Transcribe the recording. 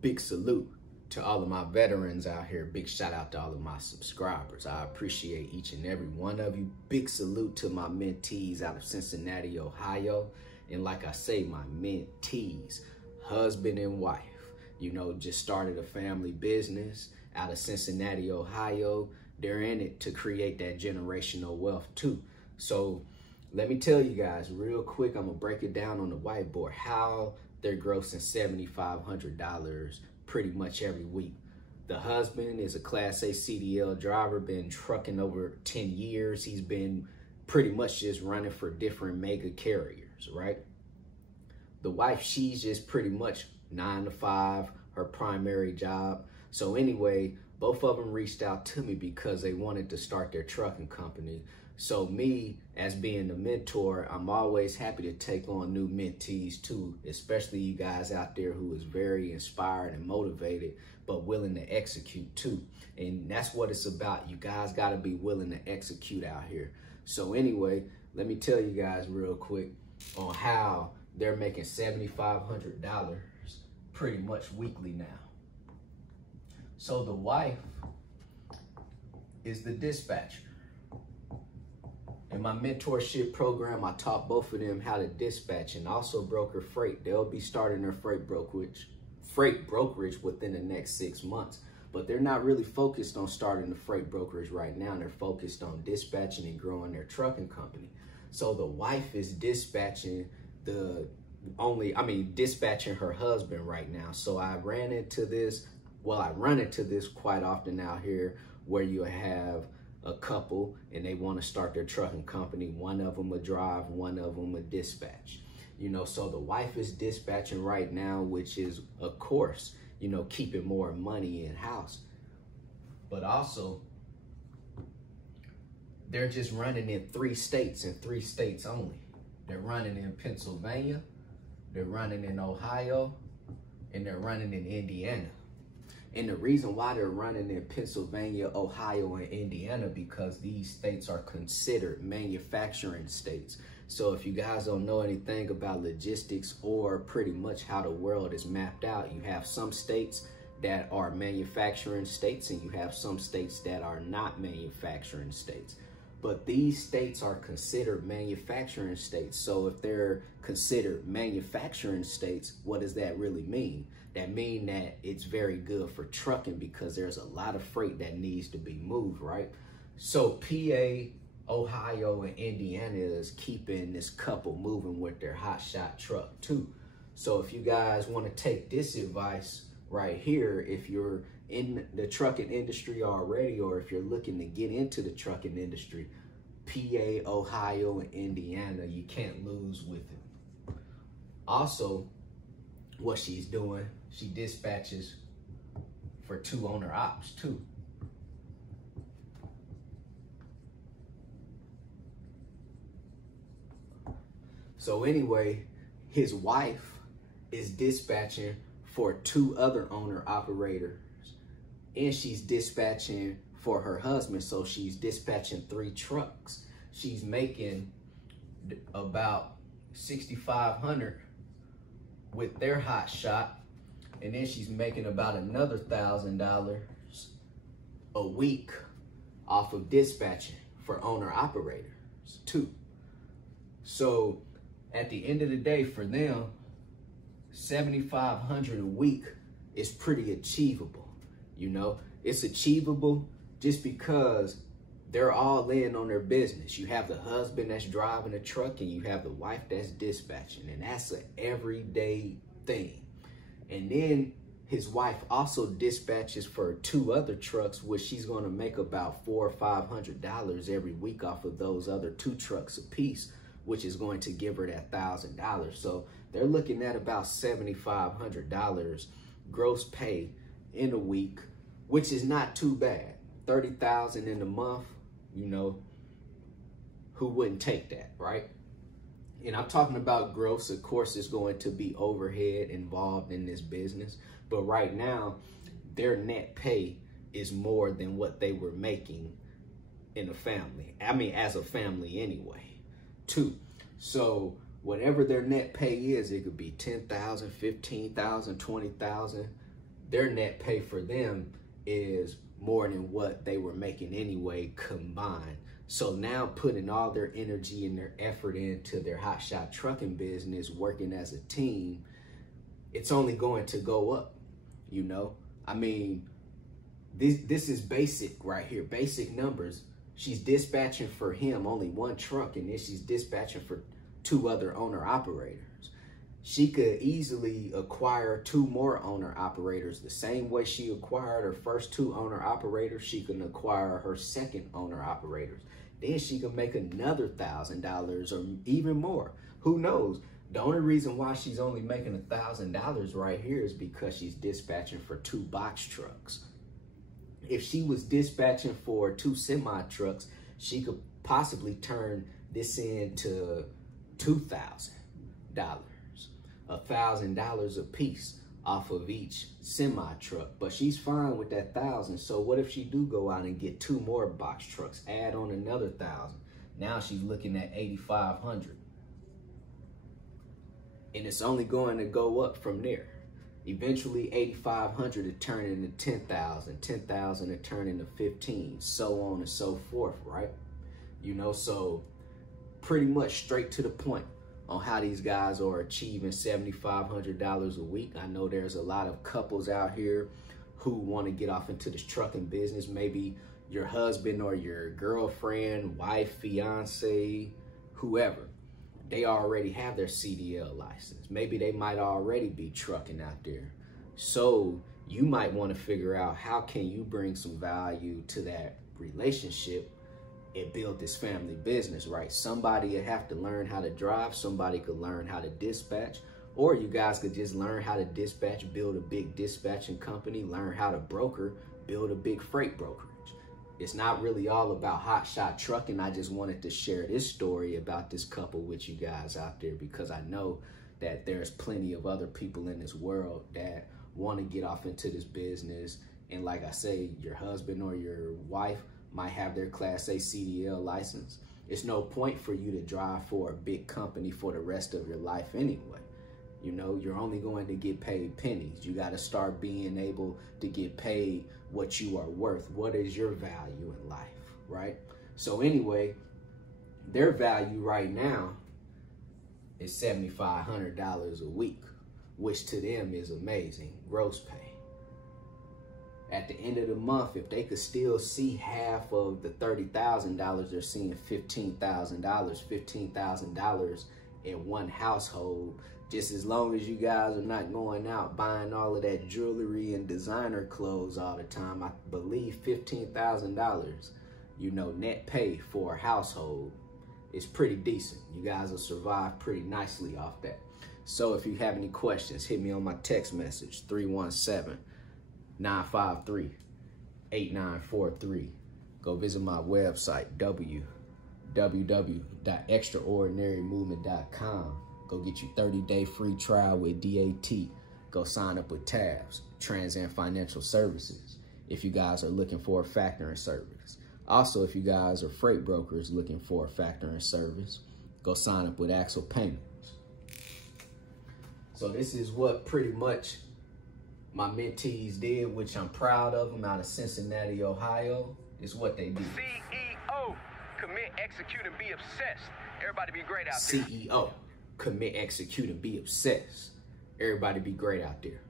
Big salute to all of my veterans out here. Big shout out to all of my subscribers. I appreciate each and every one of you. Big salute to my mentees out of Cincinnati, Ohio. And like I say, my mentees, husband and wife, you know, just started a family business out of Cincinnati, Ohio. They're in it to create that generational wealth too. So let me tell you guys real quick, I'm gonna break it down on the whiteboard, how they're grossing $7,500 pretty much every week. The husband is a Class A CDL driver, been trucking over 10 years. He's been pretty much just running for different mega carriers, right? The wife, she's just pretty much 9 to 5, her primary job. So anyway, both of them reached out to me because they wanted to start their trucking company. So me, as being the mentor, I'm always happy to take on new mentees too, especially you guys out there who is very inspired and motivated, but willing to execute too. And that's what it's about. You guys got to be willing to execute out here. So anyway, let me tell you guys real quick on how they're making $7,500 pretty much weekly now. So the wife is the dispatcher. In my mentorship program, I taught both of them how to dispatch and also broker freight. They'll be starting their freight brokerage within the next 6 months. But they're not really focused on starting the freight brokerage right now. They're focused on dispatching and growing their trucking company. So the wife is dispatching dispatching her husband right now. So I run into this quite often out here, where you have a couple and they want to start their trucking company. One of them would drive, one of them would dispatch. You know, so the wife is dispatching right now, which is, of course, you know, keeping more money in house. But also, they're just running in 3 states and 3 states only. They're running in Pennsylvania, they're running in Ohio, and they're running in Indiana. And the reason why they're running in Pennsylvania, Ohio, and Indiana, because these states are considered manufacturing states. So if you guys don't know anything about logistics or pretty much how the world is mapped out, you have some states that are manufacturing states and you have some states that are not manufacturing states. But these states are considered manufacturing states. So if they're considered manufacturing states, what does that really mean? That means that it's very good for trucking because there's a lot of freight that needs to be moved, right? So PA, Ohio, and Indiana is keeping this couple moving with their Hotshot truck too. So if you guys want to take this advice right here, if you're in the trucking industry already, or if you're looking to get into the trucking industry, PA, Ohio, and Indiana, you can't lose with it. Also, what she's doing, she dispatches for 2 owner ops too. So anyway, his wife is dispatching for 2 other owner operators, and she's dispatching for her husband. So she's dispatching 3 trucks. She's making about $6,500 with their Hotshot, and then she's making about another $1,000 a week off of dispatching for owner operators too. So at the end of the day, for them, $7,500 a week is pretty achievable. You know, it's achievable just because they're all in on their business. You have the husband that's driving a truck and you have the wife that's dispatching, and that's an everyday thing. And then his wife also dispatches for 2 other trucks, which she's going to make about $400 or $500 every week off of those other 2 trucks a piece, which is going to give her that $1,000. So they're looking at about $7,500 gross pay in a week, which is not too bad. $30,000 in a month, you know, who wouldn't take that, right? And I'm talking about gross. Of course, there's going to be overhead involved in this business, but right now, their net pay is more than what they were making in a family. I mean, as a family anyway, too. So whatever their net pay is, it could be $10,000, $15,000, $20,000. their net pay for them is more than what they were making anyway combined. So now putting all their energy and their effort into their hotshot trucking business, working as a team, it's only going to go up, you know? I mean, this is basic right here, basic numbers. She's dispatching for him only one truck, and then she's dispatching for 2 other owner-operators. She could easily acquire 2 more owner-operators. The same way she acquired her first 2 owner-operators, she can acquire her second owner-operators. Then she can make another $1,000 or even more. Who knows? The only reason why she's only making $1,000 right here is because she's dispatching for 2 box trucks. If she was dispatching for 2 semi-trucks, she could possibly turn this into $2,000, $1,000 a piece off of each semi-truck. But she's fine with that 1,000. So what if she do go out and get 2 more box trucks, add on another 1,000? Now she's looking at 8,500. And it's only going to go up from there. Eventually 8,500 to turn into 10,000, 10,000 to turn into 15, so on and so forth, right? You know, so pretty much straight to the point on how these guys are achieving $7,500 a week. I know there's a lot of couples out here who want to get off into this trucking business. Maybe your husband or your girlfriend, wife, fiance, whoever, they already have their CDL license. Maybe they might already be trucking out there. So you might want to figure out how can you bring some value to that relationship and build this family business, right? Somebody would have to learn how to drive. Somebody could learn how to dispatch, or you guys could just learn how to dispatch, build a big dispatching company, learn how to broker, build a big freight brokerage. It's not really all about hotshot trucking. I just wanted to share this story about this couple with you guys out there, because I know that there's plenty of other people in this world that want to get off into this business. And like I say, your husband or your wife might have their Class A CDL license. It's no point for you to drive for a big company for the rest of your life anyway. You know, you're only going to get paid pennies. You got to start being able to get paid what you are worth. What is your value in life, right? So anyway, their value right now is $7,500 a week, which to them is amazing, gross pay. At the end of the month, if they could still see half of the $30,000, they're seeing $15,000, $15,000 in one household. Just as long as you guys are not going out buying all of that jewelry and designer clothes all the time, I believe $15,000, you know, net pay for a household is pretty decent. You guys will survive pretty nicely off that. So if you have any questions, hit me on my text message, 317-953-8943. Go visit my website, www.extraordinarymovement.com. Go get you 30-day free trial with DAT. Go sign up with TAFS, Trans-Am Financial Services, if you guys are looking for a factoring service. Also, if you guys are freight brokers looking for a factoring service, go sign up with Axle Payments. So this is what pretty much my mentees did, which I'm proud of them, out of Cincinnati, Ohio. Is what they did. CEO, commit, execute, and be obsessed. Everybody be great out there. CEO. Commit, execute, and be obsessed. Everybody be great out there.